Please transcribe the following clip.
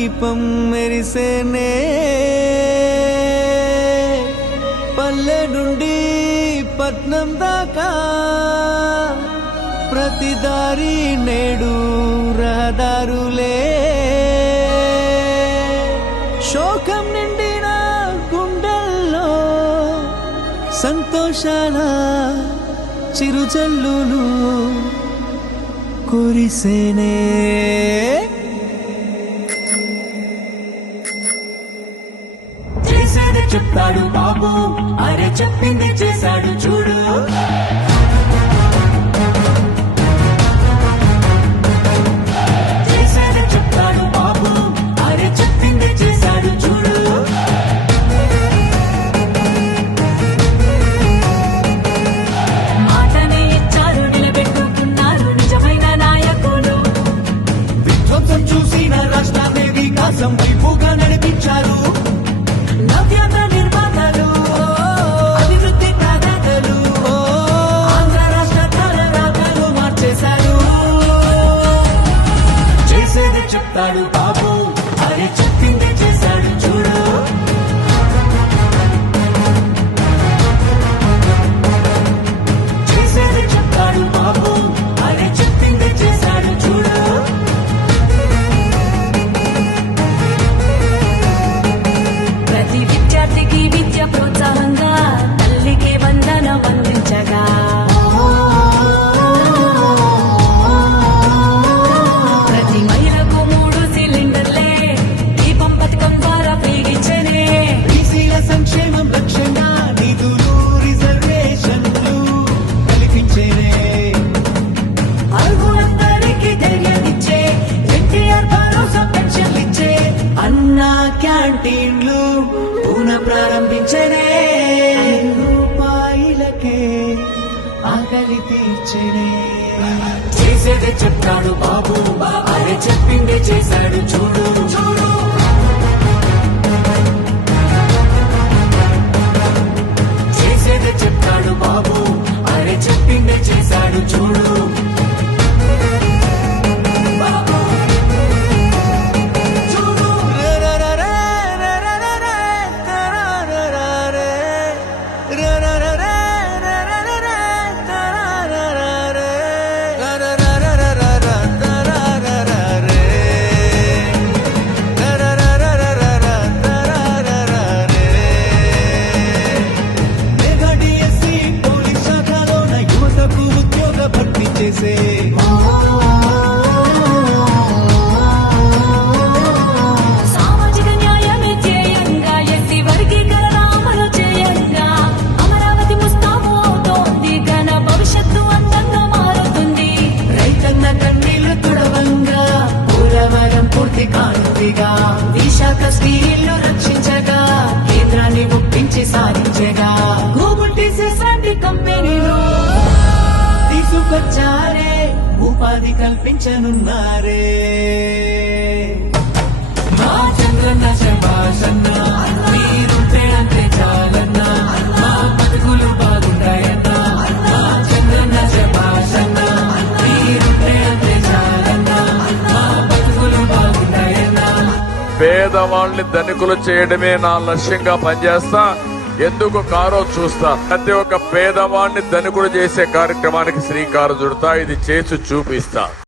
దీపం మెరిసేనే పల్లె నుండి పట్నం దాకా ప్రతి దారి నేడు రహదారులే శోకం నిండిన గుండెల్లో సంతోషాల చిరుజల్లులు కురిసేనే చెప్తాడు బాబు. అరే చెప్పింది చేశాడు చూడు. చెప్తాడు బాబు. ఆకలి తీర్చనే. చేసేదే చెప్తాడు బాబు. అరే చెప్పిందే చేశాడు ఉపాధి కల్పించనున్నారే. మా చంద్రన్న శభాషన్న మీరుంటే చాలన్న మా బతుకులు బాగుంటాయన్న మా చంద్రన్న శభాషన్న మీరుంటే అంతే చాలన్న మా బతుకులు బాగుంటాయన్న. పేదవాళ్ళని ధనికులు చేయడమే నా లక్ష్యంగా పనిచేస్తా. ఎందుకు కారో చూస్తా? ప్రతి ఒక్క పేదవాణ్ణి ధనికుడు చేసే కార్యక్రమానికి శ్రీకారం చుడతా. ఇది చేసి చూపిస్తా.